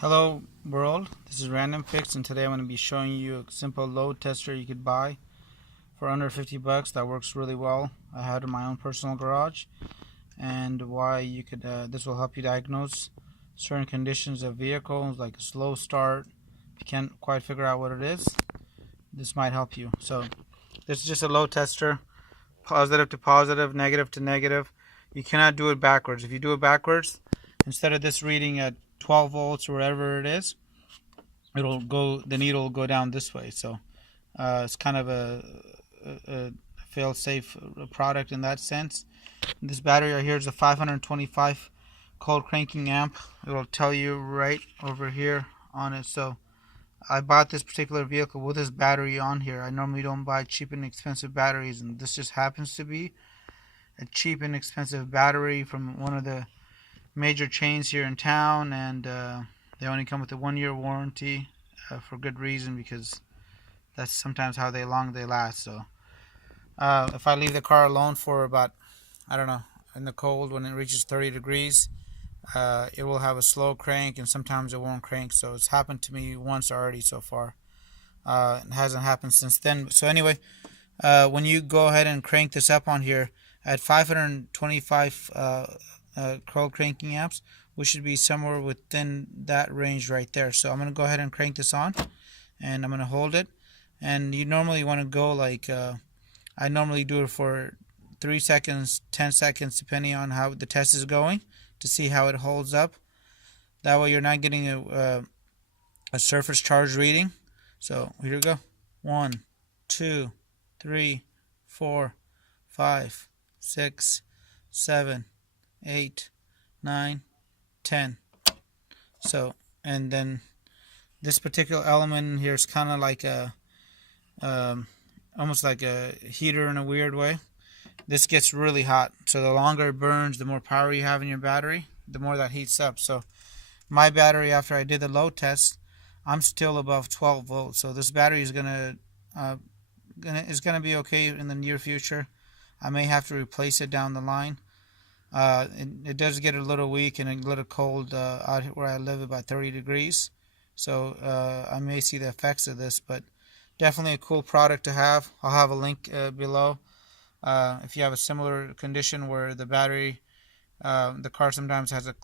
Hello world, this is Random Fix, and today I'm going to be showing you a simple load tester you could buy for under 50 bucks that works really well. I have it in my own personal garage, and why you could this will help you diagnose certain conditions of vehicles like a slow start. If you can't quite figure out what it is, this might help you. So this is just a load tester, positive to positive, negative to negative. You cannot do it backwards. If you do it backwards, instead of this reading at 12 volts or whatever it is, the needle will go down this way. So it's kind of a fail-safe product in that sense. This battery right here is a 525 cold cranking amp. It will tell you right over here on it. So I bought this particular vehicle with this battery on here. I normally don't buy cheap and expensive batteries, and this just happens to be a cheap and expensive battery from one of the major chains here in town, and they only come with a 1-year warranty for good reason, because that's sometimes how long they last. So if I leave the car alone for about, I don't know, in the cold, when it reaches 30 degrees, it will have a slow crank, and sometimes it won't crank. So it's happened to me once already so far. It hasn't happened since then. So anyway, when you go ahead and crank this up on here at 525 cold cranking amps, we should be somewhere within that range right there. So I'm going to go ahead and crank this on, and I'm going to hold it. And you normally want to go like I normally do it for 3 seconds, 10 seconds, depending on how the test is going, to see how it holds up. That way you're not getting a surface charge reading. So here we go. 1, 2, 3, 4, 5, 6, 7, 8, 9, 10. So, and then this particular element in here is kind of like a almost like a heater in a weird way. This gets really hot, so the longer it burns, the more power you have in your battery, the more that heats up. So my battery, after I did the load test, I'm still above 12 volts. So this battery is gonna be okay in the near future. I may have to replace it down the line. It does get a little weak and a little cold out where I live, about 30 degrees. So I may see the effects of this, but definitely a cool product to have. I'll have a link below. If you have a similar condition where the battery, the car sometimes has a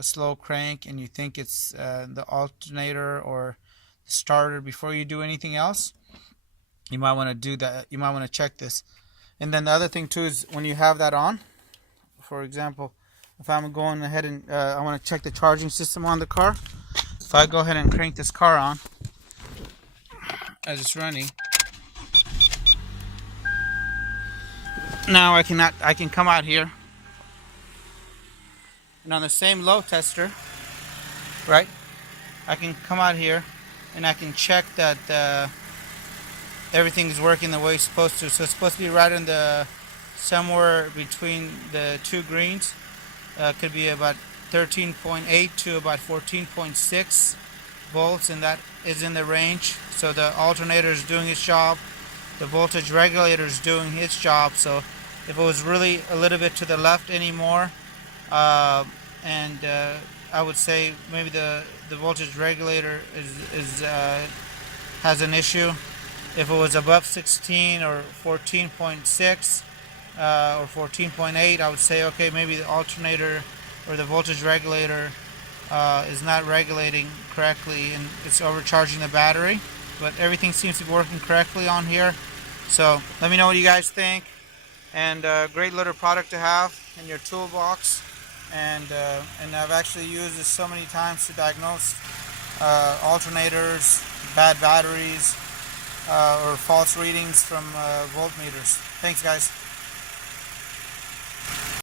slow crank, and you think it's the alternator or the starter, before you do anything else, you might want to do that. You might want to check this. And then the other thing too is, when you have that on, for example, if I'm going ahead and I want to check the charging system on the car, if I go ahead and crank this car on as it's running, now I can come out here, and on the same load tester, right, I can come out here and I can check that everything's working the way it's supposed to. So it's supposed to be right in the somewhere between the two greens. Could be about 13.8 to about 14.6 volts, and that is in the range. So the alternator is doing its job, the voltage regulator is doing its job. So if it was really a little bit to the left anymore, and I would say maybe the voltage regulator has an issue. If it was above 16 or 14.6 or 14.8, I would say, okay, maybe the alternator or the voltage regulator is not regulating correctly, and it's overcharging the battery. But everything seems to be working correctly on here. So let me know what you guys think. And great little product to have in your toolbox. And I've actually used this so many times to diagnose alternators, bad batteries, or false readings from voltmeters. Thanks, guys.